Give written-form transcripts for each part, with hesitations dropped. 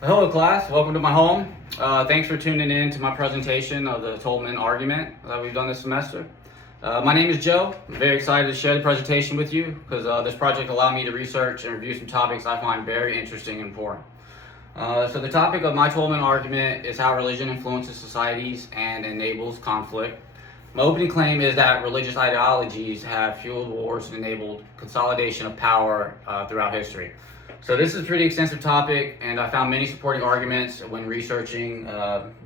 Hello class, welcome to my home. Thanks for tuning in to my presentation of the Toulmin argument that we've done this semester. My name is Joe. I'm very excited to share the presentation with you because this project allowed me to research and review some topics I find very interesting and important. So the topic of my Toulmin argument is how religion influences societies and enables conflict. My opening claim is that religious ideologies have fueled wars and enabled consolidation of power throughout history. So this is a pretty extensive topic, and I found many supporting arguments when researching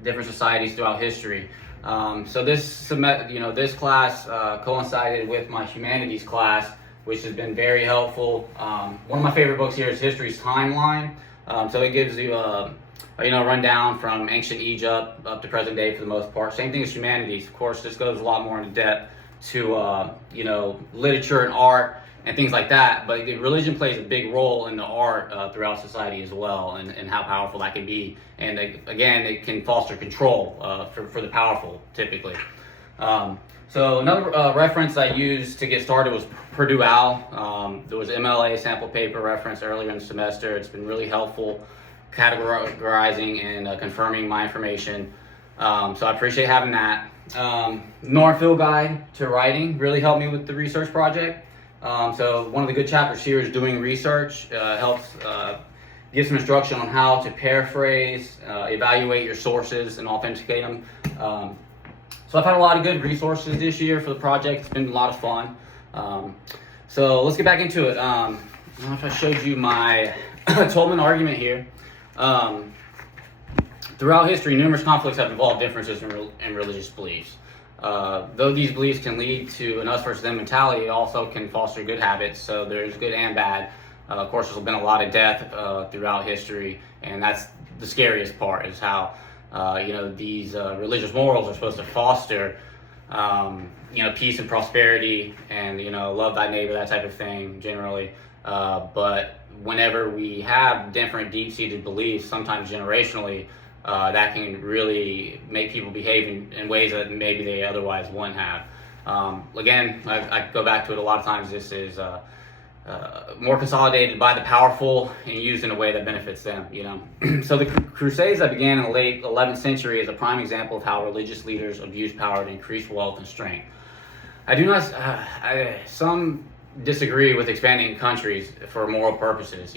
different societies throughout history. So this class coincided with my humanities class, which has been very helpful. One of my favorite books here is History's Timeline. So it gives you a rundown from ancient Egypt up to present day for the most part. Same thing as humanities. Of course, this goes a lot more into depth to literature and art and things like that, but religion plays a big role in the art throughout society as well, and how powerful that can be. And again, it can foster control for the powerful, typically. So another reference I used to get started was Purdue Owl. There was MLA sample paper reference earlier in the semester. It's been really helpful categorizing and confirming my information. So I appreciate having that. Norfield Guide to Writing really helped me with the research project. So one of the good chapters here is doing research. Helps give some instruction on how to paraphrase, evaluate your sources, and authenticate them. So I've had a lot of good resources this year for the project. It's been a lot of fun. So let's get back into it. I don't know if I showed you my Toulmin argument here. Throughout history, numerous conflicts have involved differences in religious beliefs. Though these beliefs can lead to an us versus them mentality, it also can foster good habits. So there's good and bad. Of course, there's been a lot of death throughout history, and that's the scariest part, is how these religious morals are supposed to foster peace and prosperity, and love thy neighbor, that type of thing generally. But whenever we have different deep-seated beliefs, sometimes generationally, that can really make people behave in ways that maybe they otherwise wouldn't have. Again, I go back to it a lot of times. This is more consolidated by the powerful and used in a way that benefits them. So the Crusades that began in the late 11th century is a prime example of how religious leaders abused power to increase wealth and strength. Some disagree with expanding countries for moral purposes.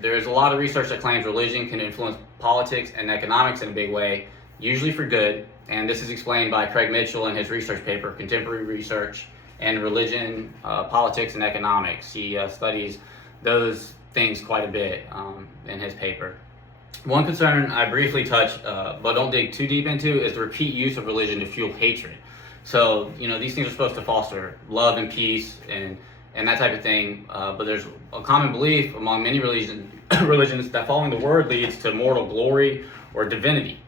There is a lot of research that claims religion can influence politics and economics in a big way, usually for good, and this is explained by Craig Mitchell in his research paper, Contemporary Research and Religion, Politics and Economics. He studies those things quite a bit in his paper. One concern I briefly touch, but don't dig too deep into, is the repeat use of religion to fuel hatred. So, these things are supposed to foster love and peace and that type of thing, but there's a common belief among many religions that following the word leads to mortal glory or divinity.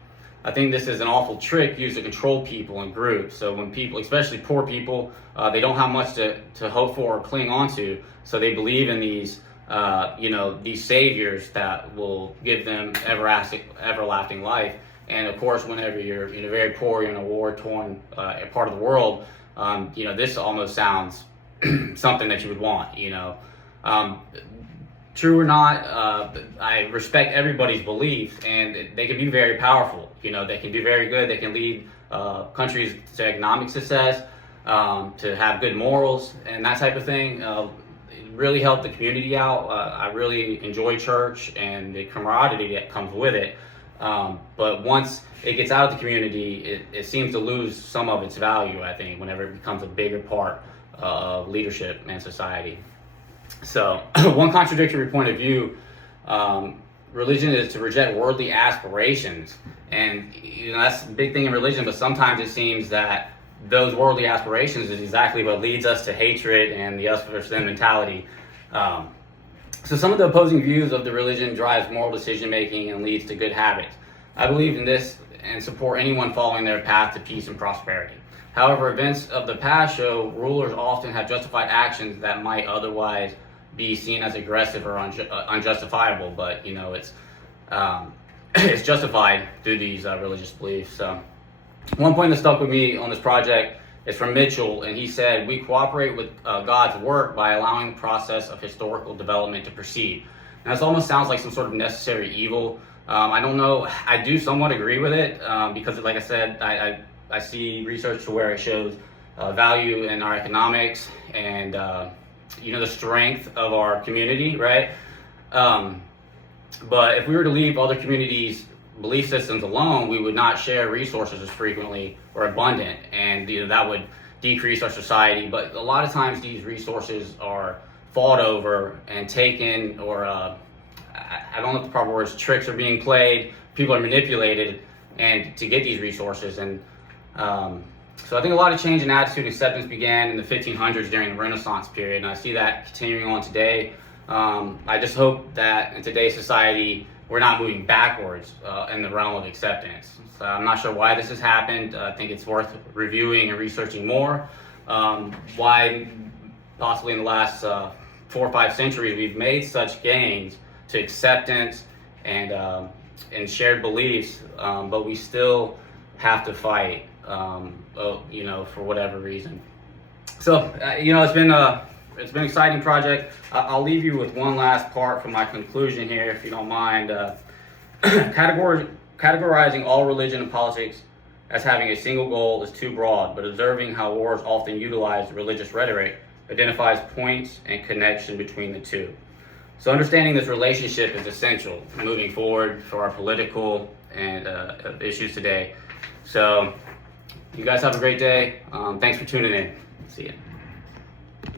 I think this is an awful trick used to control people and groups. So when people, especially poor people, they don't have much to hope for or cling on to, so they believe in these these saviors that will give them everlasting life. And of course, whenever you're very poor, you're in a war-torn part of the world, this almost sounds something that you would want. True or not, I respect everybody's beliefs, and they can be very powerful. They can do very good. They can lead countries to economic success, to have good morals and that type of thing. Really help the community out. I really enjoy church and the camaraderie that comes with it. But once it gets out of the community, it seems to lose some of its value, I think, whenever it becomes a bigger part of leadership and society. So one contradictory point of view, religion is to reject worldly aspirations, and that's a big thing in religion, but sometimes it seems that those worldly aspirations is exactly what leads us to hatred and the us versus them mentality. So some of the opposing views of the religion drives moral decision making and leads to good habits. I believe in this and support anyone following their path to peace and prosperity. However, events of the past show rulers often have justified actions that might otherwise be seen as aggressive or unjustifiable, but it's justified through these religious beliefs. So one point that stuck with me on this project is from Mitchell, and he said, "We cooperate with God's work by allowing the process of historical development to proceed." And this almost sounds like some sort of necessary evil, I don't know. I do somewhat agree with it because, like I said, I see research to where it shows value in our economics and the strength of our community, right? But if we were to leave other communities' belief systems alone, we would not share resources as frequently or abundant, and that would decrease our society. But a lot of times these resources are fought over and taken, or I don't know if the proper words, tricks are being played, people are manipulated and to get these resources. And so I think a lot of change in attitude and acceptance began in the 1500s during the Renaissance period, and I see that continuing on today. I just hope that in today's society we're not moving backwards in the realm of acceptance. So I'm not sure why this has happened. I think it's worth reviewing and researching more. Why possibly in the last 4 or 5 centuries we've made such gains to acceptance and shared beliefs, but we still have to fight, for whatever reason. So it's been an exciting project. I'll leave you with one last part for my conclusion here, if you don't mind. Categorizing all religion and politics as having a single goal is too broad, but observing how wars often utilize religious rhetoric identifies points and connection between the two. So understanding this relationship is essential moving forward for our political and issues today. So you guys have a great day. Thanks for tuning in. See ya.